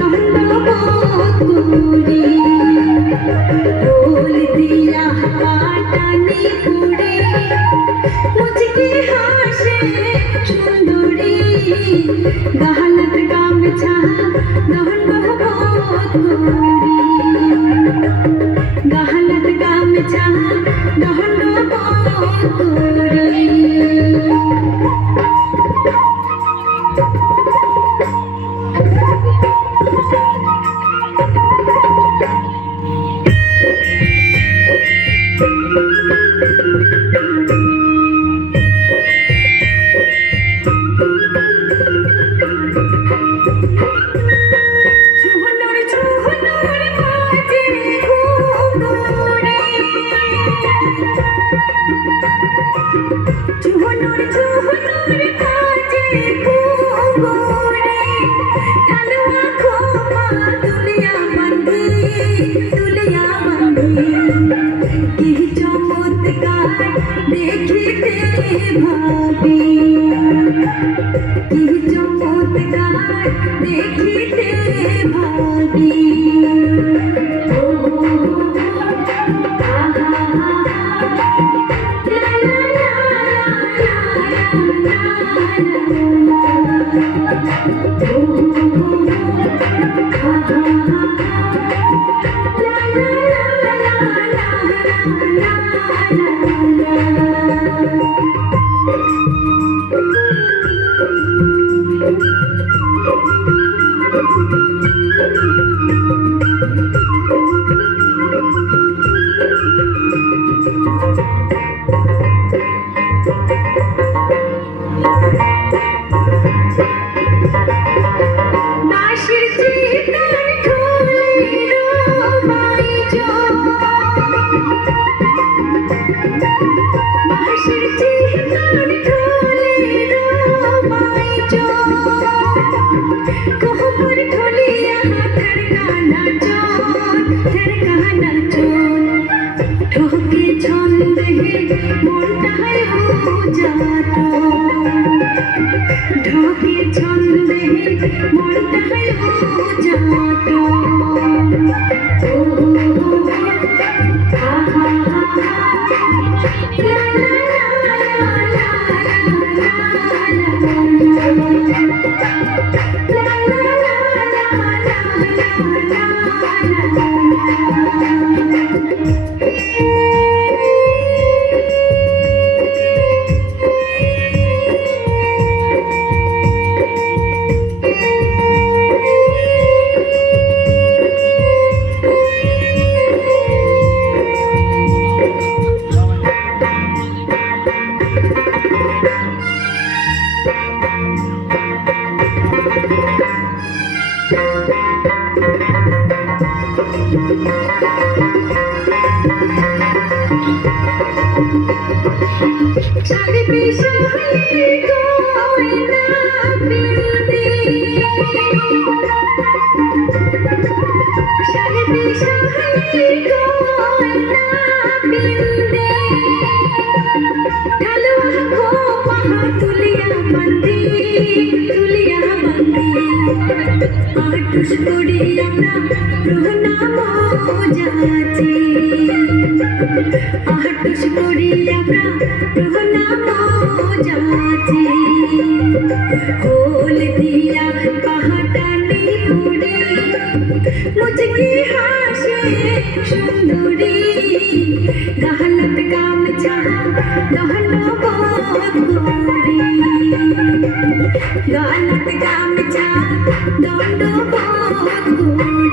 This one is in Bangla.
দণ্ডবোধ করি ঢোল দিয়া পাটানি করে মুচকি হাসে সুন্দরী গাহালাত গামছা দণ্ডবোধ করি গাহালাত গামছা দণ্ডবোধ করি দেখিতে ভাবি কি চমৎকার দেখিতে ভাবি ঢোকে ছন্দে মনটাই হো যাতো শালি বিশালি গয়না পিন্দি শালি বিশালি গয়না পিন্দি ঢালুয়া খোপা তুলিয়া বন্দি আটুস করি আমরা প্রণাম যাচ্ছি আটুস করি আমরা প্রণাম যাচ্ছি খোল দিয়া পাহাটানি পড়ে মুচকি হাসে সুন্দরী গাহালাত গামছা দণ্ডবোধ করি গাহালাত গামছা দণ্ডবোধ করি